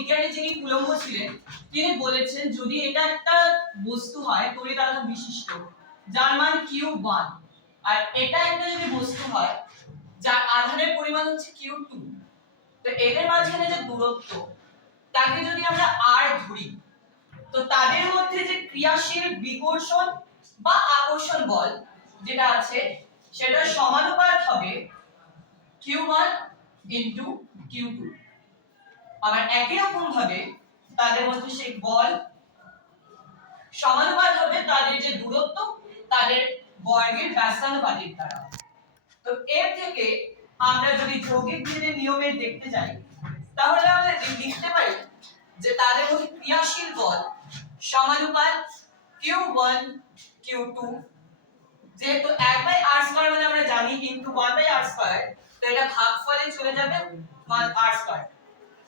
বিজ্ঞানী যিনি কুলম্ব ছিলেন তিনি বলেছেন যদি এটা একটা বস্তু হয় তড়িৎ আধান বিশিষ্ট যার মান Q1 আর এটা একটা যদি বস্তু হয় যার আধানের পরিমাণ হচ্ছে Q2, তো এদের মাঝখানে যে দূরত্ব তাকে যদি আমরা r ধরি তো তাদের মধ্যে যে ক্রিয়াশীল বিকর্ষণ বা আকর্ষণ বল যেটা আছে সেটার সমানুপাত হবে Q1 into Q2। আবার একই রকম ভাবে তাদের মধ্যে সেই বল সমানুপাত হবে তাদের যে দূরত্ব তাদের বর্গের ব্যস্তানুপাতিক দ্বারা। তো এর থেকে আমরা যদি যৌগিক ভেদের নিয়মে দেখতে যাই তাহলে আমরা লিখতে পারি যে তাদের মধ্যে ক্রিয়াশীল বল সমানুপাত Q1 Q2, যেহেতু 1/r² মানে আমরা জানি কিন্তু 1/r², তো এটা ভাগফলে চলে যাবে r²।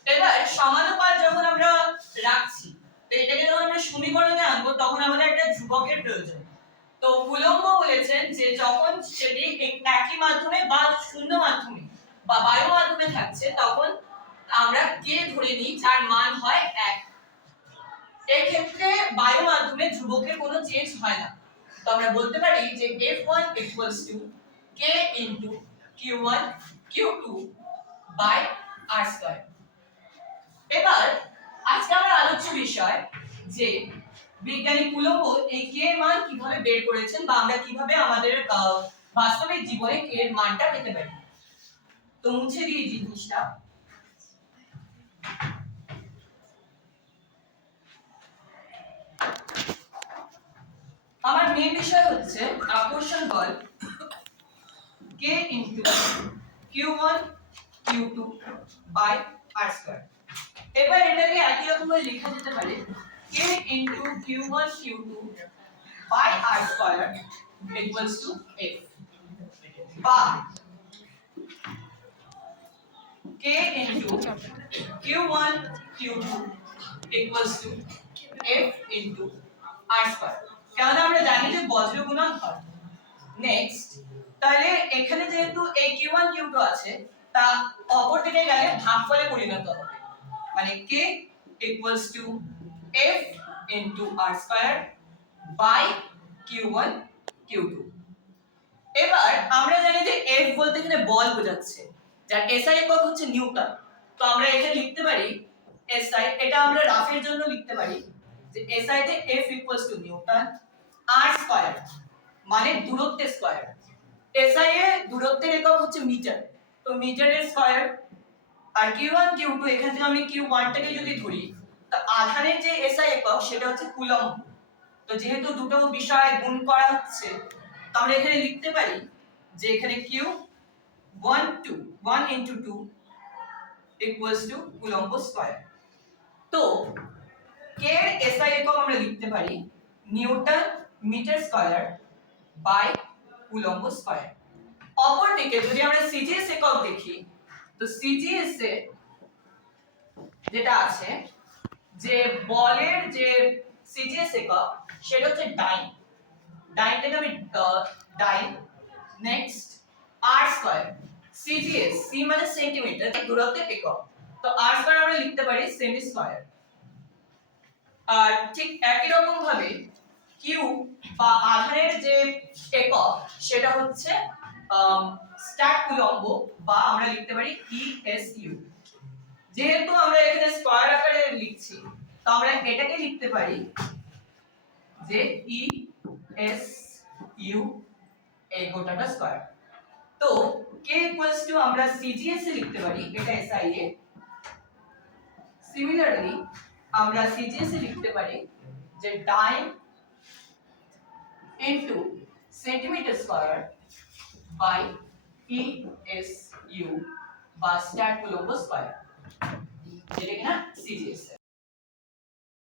এবার সমানুপাত যখন আমরা রাখছি তো এটাকে যখন আমরা সমীকরণে আনবো তখন আমাদের একটা ধ্রুবকের প্রয়োজন। তো কুলম্ব বলেছেন যে যখন সেটি একই মাধ্যমে বা শূন্য মাধ্যমে বা বায়ু মাধ্যমে থাকছে তখন আমরা কে ধরে নিই যার মান হয় 1। এই ক্ষেত্রে বায়ু মাধ্যমে ধ্রুবকের কোনো চেঞ্জ হয় না, তো আমরা বলতে পারি যে F1 k Q1 Q2 r²। এবার আজকে আমরা আলোচ্য বিষয় যে বিজ্ঞানী কুলম্ব এই k এর মান কিভাবে বের করেছেন বা আমরা কিভাবে আমাদের বাস্তবিক জীবনে k এর মানটা পেতে পারি। তো মুছে দিই জিনিসটা। আমার মেন বিষয় হচ্ছে আকর্ষণ বল k Q1 Q2 r²। এবার এটাকে একই রকম ভাবে লেখা যেতে পারে k Q1 Q2 r² F, বা k Q1 Q2 F r², কারণ আমরা জানি যে বজ্র গুণন হয়। নেক্সট তাহলে এখানে যেহেতু এই Q1 Q2 আছে তা অপর দিকে গেলে ভাগফলে পরিণত হবে, মানে k F r² Q1 Q2। এবার আমরা জানি যে F বলতে এখানে বল বোঝাচ্ছে যার SI একক হচ্ছে নিউটন, তো আমরা এখানে লিখতে পারি SI, এটা আমরা রাফের জন্য লিখতে পারি যে SI তে F নিউটন r² মানে দূরত্বের স্কয়ার। SI এ দূরত্বের একক হচ্ছে মিটার, তো মিটারের স্কয়ার। আর Q1 Q2 এখান থেকে আমি Q1 টাকে যদি ধরি তো আধানের যে SI একক সেটা হচ্ছে কুলম্ব, তো যেহেতু দুটো বিষয় গুণ করা হচ্ছে তো আমরা এখানে লিখতে পারি যে এখানে Q1 into 2 কুলম্ব স্কয়ার। তো k এর SI একক আমরা লিখতে পারি newton metre square by coulomb square. অপরদিকে যদি আমরা সিজিএস একক দেখি তো সিজিএস এ যেটা আছে যে বলের যে সিজিএস একক সেটা হচ্ছে ডাইন, ডাইনটাকে আমি ডাইন। নেক্সট r², সিজিএস সি মানে সেন্টিমিটার দূরত্বের একক, তো r² আমরা লিখতে পারি সেমি স্কয়ার। আর ঠিক একই রকম ভাবে কিউ বা আধানের যে একক সেটা হচ্ছে স্ট্যাট কুলম্ব বা আমরা লিখতে পারি ESU। যেহেতু আমরা এখানে স্কয়ার আকারে লিখছি তো আমরা এটাকে লিখতে পারি যে ESU এই গোটাটা স্কয়ার। তো k আমরা সিজিএস এ লিখতে পারি, এটা SI এ। সিমিলারলি আমরা সিজিএস এ লিখতে পারি যে dyne into centimetre square by ESU বা স্ট্যাট কুলম্ব স্কয়ার, যেটা কিনা সিজিএস।